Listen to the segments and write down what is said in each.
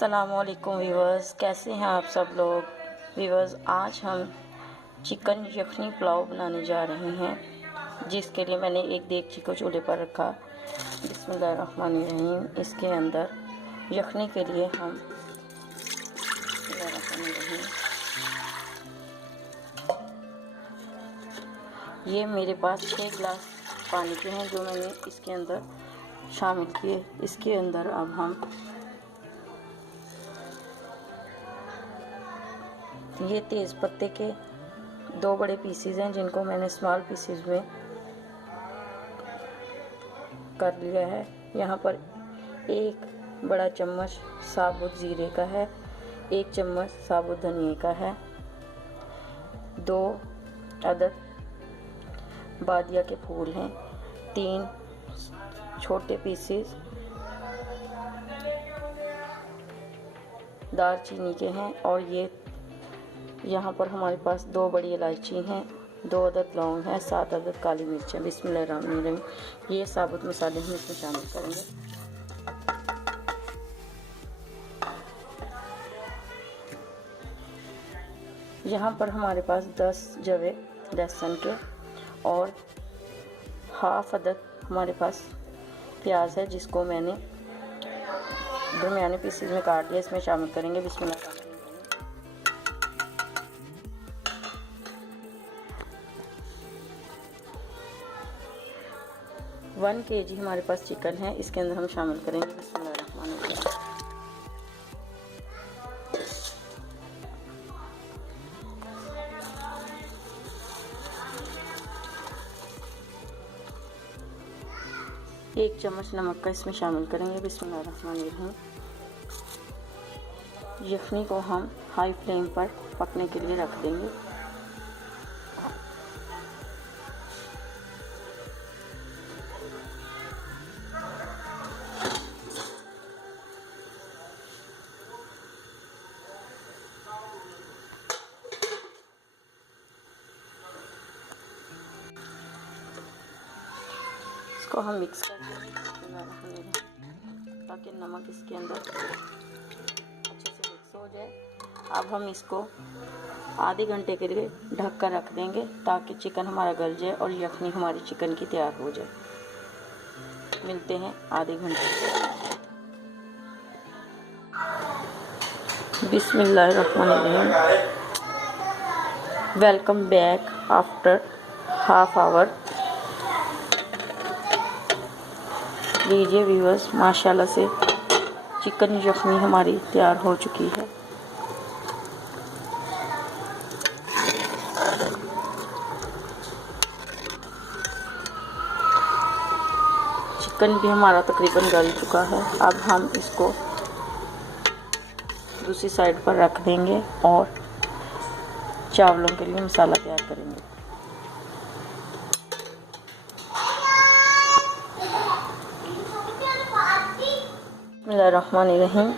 अस्सलामुअलैकुम व्यूवर्स, कैसे हैं आप सब लोग। व्यूवर्स, आज हम चिकन यखनी पुलाव बनाने जा रहे हैं, जिसके लिए मैंने एक देगची को चूल्हे पर रखा। बिस्मिल्लाहिर्रहमानिर्रहीम। इसके अंदर यखनी के लिए हम ये मेरे पास 6 गिलास पानी के हैं जो मैंने इसके अंदर शामिल किए। इसके अंदर अब हम ये तेज़ पत्ते के 2 बड़े पीसेस हैं जिनको मैंने स्मॉल पीसेस में कर लिया है। यहाँ पर 1 बड़ा चम्मच साबुत ज़ीरे का है, 1 चम्मच साबुत धनिया का है, 2 अदद बादिया के फूल हैं, 3 छोटे पीसेस दालचीनी के हैं, और ये यहाँ पर हमारे पास 2 बड़ी इलायची हैं, 2 अदद लौंग हैं, 7 अदद काली मिर्च हैं। बिस्मिल्लाहिर्रहमानिर्रहीम। ये साबुत मसाले हम इसमें शामिल करेंगे। यहाँ पर हमारे पास 10 जवे लहसुन के और हाफ अदद हमारे पास प्याज है, जिसको मैंने दरमियाने पीसेस में काट लिया। इसमें शामिल करेंगे। बिस्मिल्लाह। 1 kg हमारे पास चिकन है, इसके अंदर हम शामिल करेंगे। बिस्मिल्लाहिर्रहमानिर्रहीम। एक चम्मच नमक का इसमें शामिल करेंगे। बिस्मिल्लाहिर्रहमानिर्रहीम। यखनी को हम हाई फ्लेम पर पकने के लिए रख देंगे। इसको हम मिक्स कर देंगे ताकि नमक इसके अंदर अच्छे से मिक्स हो जाए। अब हम इसको आधे घंटे के लिए ढक कर रख देंगे ताकि चिकन हमारा गल जाए और यखनी हमारी चिकन की तैयार हो जाए। मिलते हैं आधे घंटे। बिस्मिल्लाहिर्रहमानिर्रहीम। Welcome back after half hour. लीजिए व्यूअर्स, माशाल्लाह से चिकन यखनी हमारी तैयार हो चुकी है। चिकन भी हमारा तकरीबन गल चुका है। अब हम इसको दूसरी साइड पर रख देंगे और चावलों के लिए मसाला तैयार करेंगे। बिस्मिल्लाहिर्रहमानिर्रहीम।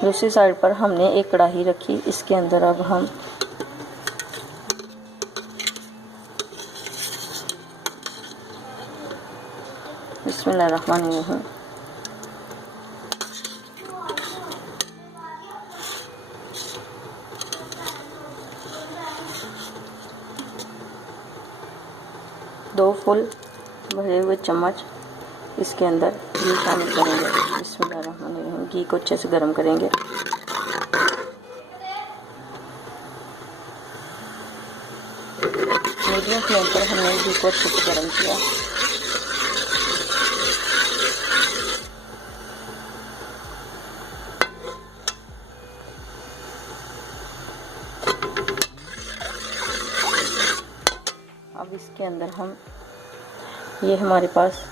दूसरी साइड पर हमने एक कढ़ाई रखी, इसके अंदर अब हम बिस्मिल्लाहिर्रहमानिर्रहीम दो फुल भरे हुए चम्मच इसके अंदर घी शामिल करेंगे। बिस्मिल्लाहिर्रहमानिर्रहीम। घी को अच्छे से गर्म करेंगे। मीडियम फ्लेम पर हमने घी को अच्छे से गर्म किया। अब इसके अंदर हम ये हमारे पास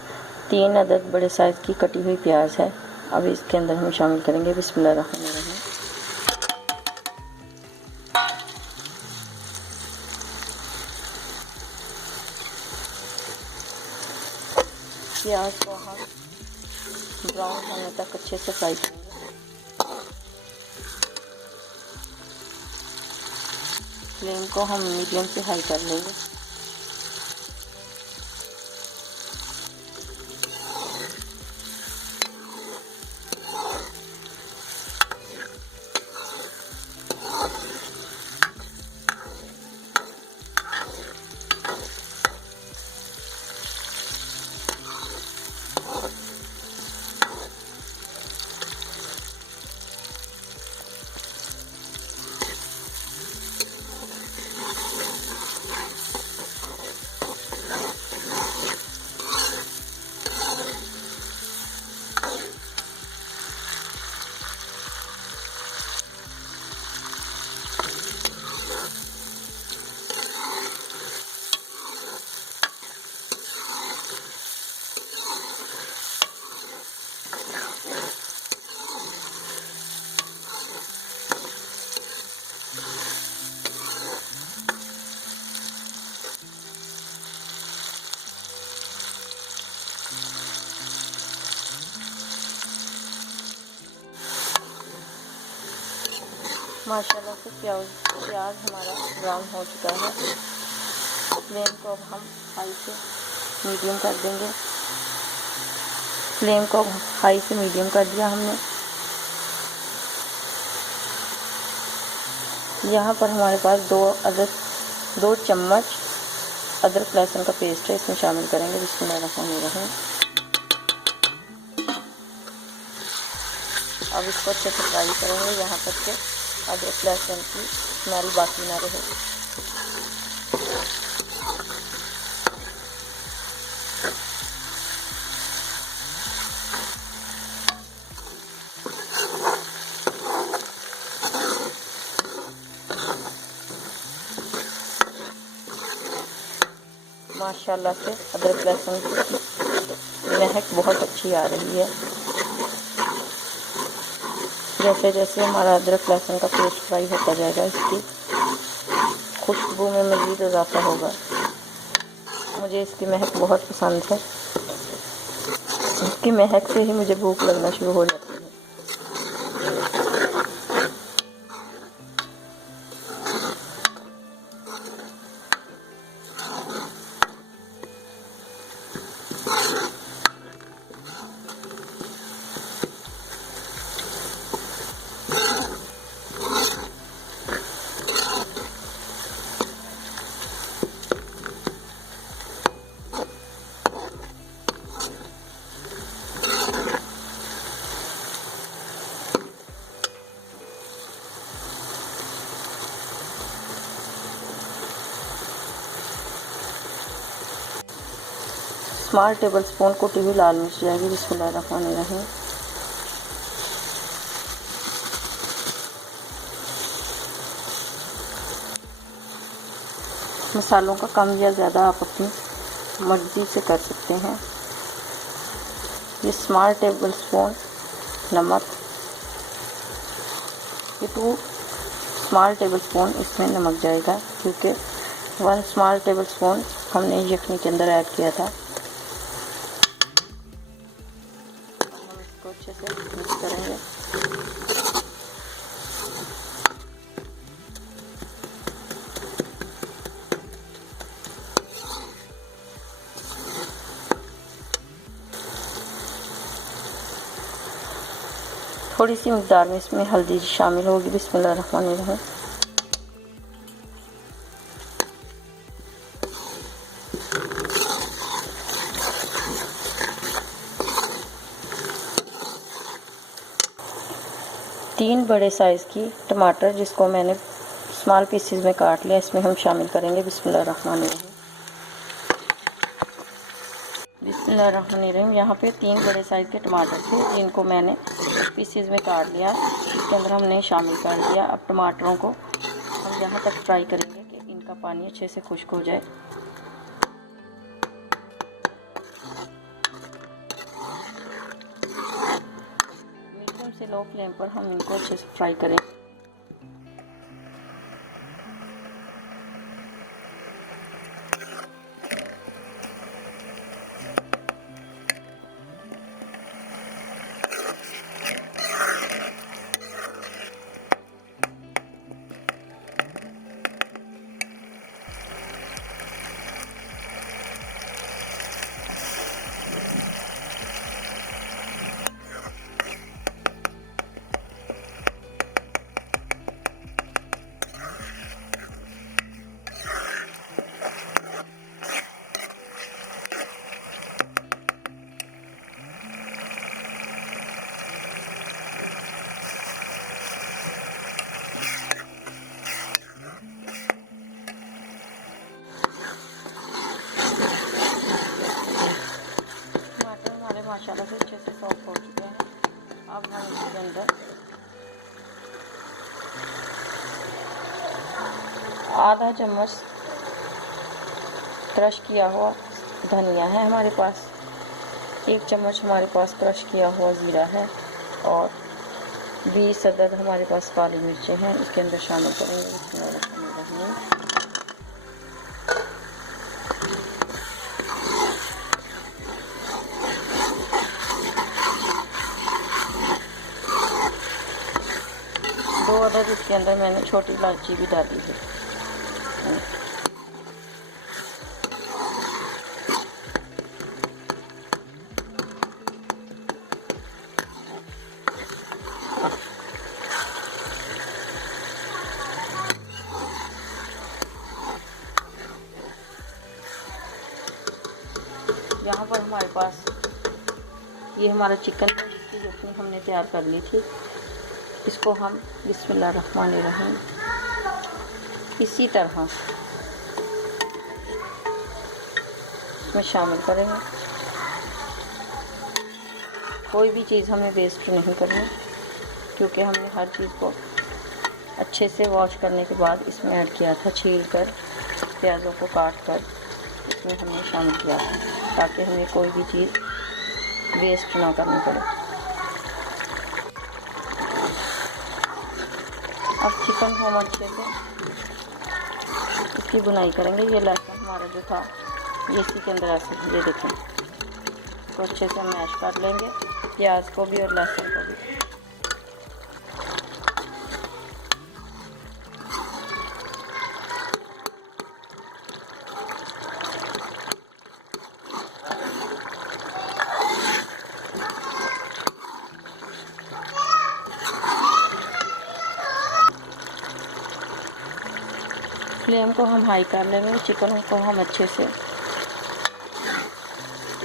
3 अदद बड़े साइज़ की कटी हुई प्याज है। अब इसके अंदर हम शामिल करेंगे। बिस्मिल्लाहिर्रहमानिर्रहीम। प्याज को हम ब्राउन होने तक अच्छे से फ्राई करेंगे। फ्लेम को हम मीडियम से हाई कर लेंगे। माशाल्लाह से प्याज हमारा ब्राउन हो चुका है। फ्लेम को अब हम हाई से मीडियम कर देंगे। फ्लेम को हाई से मीडियम कर दिया हमने। यहाँ पर हमारे पास 2 चम्मच अदरक लहसुन का पेस्ट है, इसमें शामिल करेंगे। बिस्मिल्लाहिर्रहमानिर्रहीम। अब इसको अच्छे से फ्राई करेंगे यहाँ तक कि अदरक लहसुन की स्मेल बाकी ना रहे। माशाल्लाह से अदरक लहसुन की महक बहुत अच्छी आ रही है। जैसे जैसे हमारा अदरक लहसुन का पेस्ट फ्राई होता जाएगा, इसकी खुशबू में मज़ीद इजाफा होगा। मुझे इसकी महक बहुत पसंद है। इसकी महक से ही मुझे भूख लगना शुरू हो जाती है। स्मॉल टेबल स्पून कुटी हुई लाल मिर्च जाएगी। बिस्मिल्लाहिर्रहमानिर्रहीम। मसालों का कम या ज़्यादा आप अपनी मर्ज़ी से कर सकते हैं। ये स्मॉल टेबल स्पून नमक, ये 2 स्मॉल टेबल स्पून इसमें नमक जाएगा, क्योंकि 1 स्मॉल टेबल स्पून हमने यखनी के अंदर ऐड किया था। हम इसको अच्छे से मिक्स करेंगे। थोड़ी सी मिकदार में इसमें हल्दी शामिल होगी। बिस्मिल्लाहिर्रहमानिर्रहीम। तीन बड़े साइज़ की टमाटर, जिसको मैंने स्मॉल पीसेस में काट लिया, इसमें हम शामिल करेंगे। बिस्मिल्लाहिर्रहमानिर्रहीम। बिस्मिल्लाहिर्रहमानिर्रहीम। यहाँ पे 3 बड़े साइज़ के टमाटर थे, जिनको मैंने पीसेस में काट लिया, इसके अंदर हमने शामिल कर दिया। अब टमाटरों को हम यहाँ तक फ्राई करेंगे कि इनका पानी अच्छे से खुश्क हो जाए। मीडियम से लो फ्लेम पर हम इनको अच्छे से फ्राई करें। माशाल्लाह से अच्छे से सॉफ्ट हो चुके हैं। अब हम इसके अंदर आधा चम्मच क्रश किया हुआ धनिया है हमारे पास, 1 चम्मच हमारे पास क्रश किया हुआ ज़ीरा है, और 20 अदद हमारे पास काली मिर्चें हैं, इसके अंदर शामिल करेंगे। दो अदद इसके अंदर मैंने छोटी इलायची भी डाली है। यहाँ पर हमारे पास ये हमारा चिकन की यखनी हमने तैयार कर ली थी। इसको हम बिस्मिल्लाहिर्रहमानिर्रहीम इसी तरह इसमें शामिल करेंगे। कोई भी चीज़ हमें वेस्ट नहीं करनी, क्योंकि हमने हर चीज़ को अच्छे से वॉश करने के बाद इसमें ऐड किया था। छील कर प्याज़ों को काट कर इसमें हमने शामिल किया था, ताकि हमें कोई भी चीज़ वेस्ट ना करनी पड़े। अब चिकन को हम अच्छे से इसकी बुनाई करेंगे। ये लहसुन हमारा जो था ये इसी के अंदर ऐसे ये देखें, तो अच्छे से मैश कर लेंगे प्याज को भी और लहसुन को भी। फ्लेम को हम हाई कर लेंगे। चिकन को हम अच्छे से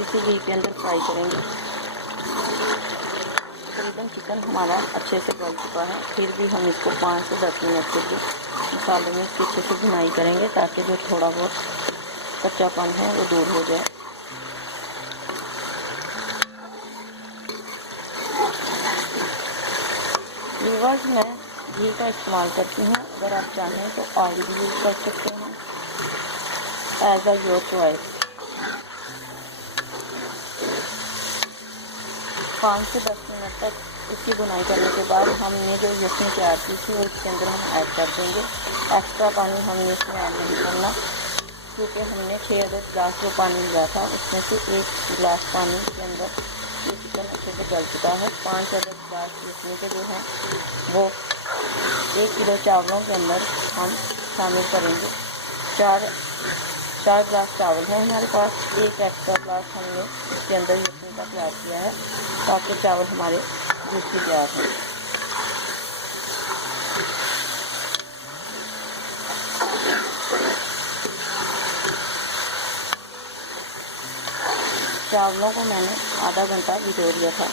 इसी घी के अंदर फ्राई करेंगे। तकरीबन चिकन हमारा अच्छे से गल चुका है, फिर भी हम इसको 5 से 10 मिनट के लिए मसाले में इसकी अच्छे से भुनाई करेंगे, ताकि जो थोड़ा बहुत कच्चापन है वो दूर हो जाए। व्यूअर्स, मैं घी का इस्तेमाल करती हूँ, अगर आप चाहें तो ऑयल भी यूज़ कर सकते हैं, एज अ योर चॉइस। 5 से 10 मिनट तक इसकी बुनाई करने के बाद हमने जो यखनी तैयार की थी वो इसके अंदर हम ऐड कर देंगे। एक्स्ट्रा पानी हमने इसमें ऐड नहीं करना, क्योंकि हमने 6 अदद गिलास जो पानी लिया था उसमें से 1 गिलास पानी के अंदर ये चिकन अच्छे से गल चुका है। 5 अदद गिलास यखनी के जो हैं वो 1 किलो चावलों के अंदर हम शामिल करेंगे। 4 गिलास चावल हैं हमारे पास, 1 एक्स्ट्रा गिलास हमने इसके अंदर यखनी का तैयार किया है, ताकि चावल हमारे जूसी तैयार हों। चावलों को मैंने आधा घंटा भिगो दिया था।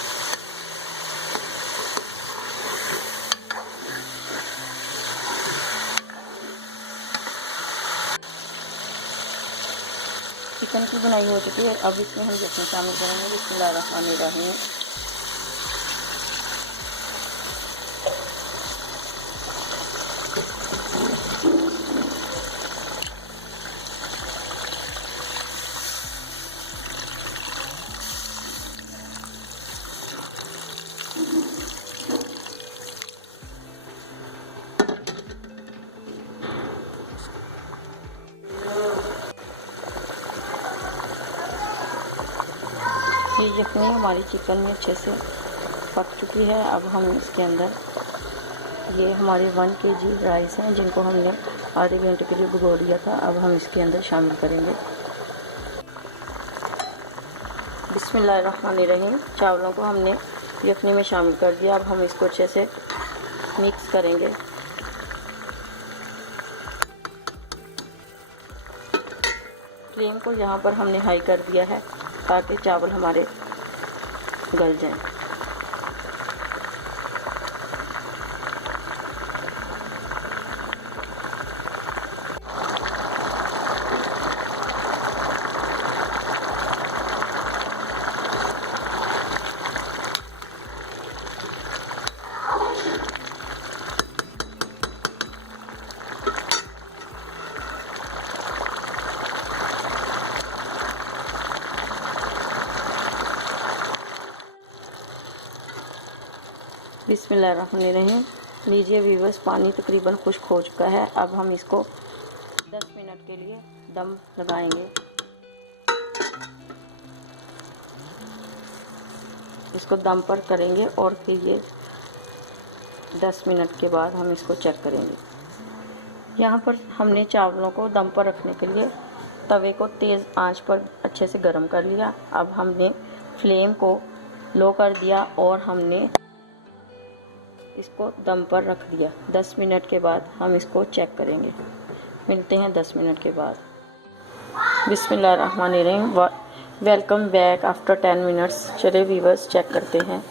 चिकन की बुनाई हो चुकी है। अब इसमें हम यखनी शामिल करेंगे। बिस्मिल्लाहिर्रहमानिर्रहीम। ये यखनी हमारी चिकन में अच्छे से पक चुकी है। अब हम इसके अंदर ये हमारे 1 kg राइस हैं, जिनको हमने आधे घंटे के लिए भिगो दिया था। अब हम इसके अंदर शामिल करेंगे। बिस्मिल्लाहिर्रहमानिर्रहीम। चावलों को हमने यखनी में शामिल कर दिया। अब हम इसको अच्छे से मिक्स करेंगे। फ्लेम को यहाँ पर हमने हाई कर दिया है, ताकि चावल हमारे गल जाएं। बिस्मिल्लाहिर्रहमानिर्रहीम। लीजिए व्यूअर्स, पानी तकरीबन खुश्क हो चुका है। अब हम इसको 10 मिनट के लिए दम लगाएंगे। इसको दम पर करेंगे और फिर ये 10 मिनट के बाद हम इसको चेक करेंगे। यहाँ पर हमने चावलों को दम पर रखने के लिए तवे को तेज़ आंच पर अच्छे से गर्म कर लिया। अब हमने फ्लेम को लो कर दिया और हमने इसको दम पर रख दिया। 10 मिनट के बाद हम इसको चेक करेंगे। मिलते हैं 10 मिनट के बाद। बिस्मिल्लाहिर्रहमानिर्रहीम। Welcome back after 10 minutes. चलिए व्यूअर्स चेक करते हैं।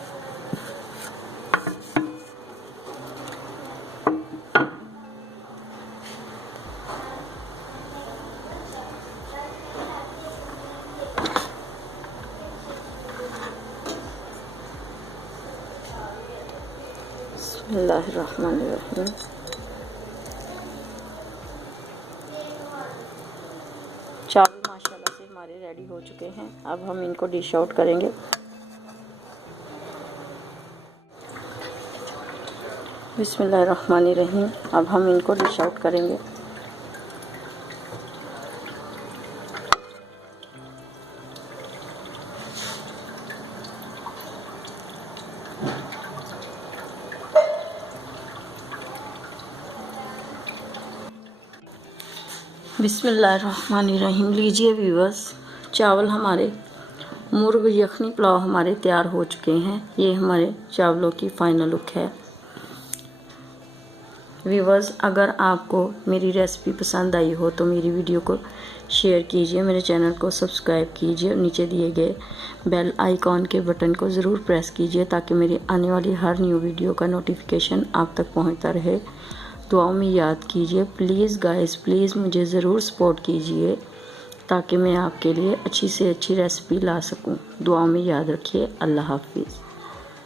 बिस्मिल्लाहिर्रहमानिर्रहीम। चावल माशाल्लाह से हमारे रेडी हो चुके हैं। अब हम इनको डिश आउट करेंगे। बिस्मिल्लाहिर्रहमानिर्रहीम। अब हम इनको डिश आउट करेंगे। बिस्मिल्लाहिर्रहमानिर्रहीम। लीजिए व्यूअर्स, चावल हमारे मुर्ग यखनी पुलाव हमारे तैयार हो चुके हैं। ये हमारे चावलों की फाइनल लुक है। व्यूअर्स, अगर आपको मेरी रेसिपी पसंद आई हो तो मेरी वीडियो को शेयर कीजिए, मेरे चैनल को सब्सक्राइब कीजिए और नीचे दिए गए बेल आइकॉन के बटन को ज़रूर प्रेस कीजिए ताकि मेरी आने वाली हर न्यू वीडियो का नोटिफिकेशन आप तक पहुंचता रहे। दुआओं में याद कीजिए। प्लीज़ गाइस, प्लीज़ मुझे ज़रूर सपोर्ट कीजिए ताकि मैं आपके लिए अच्छी से अच्छी रेसिपी ला सकूं। दुआओं में याद रखिए। अल्लाह हाफिज़।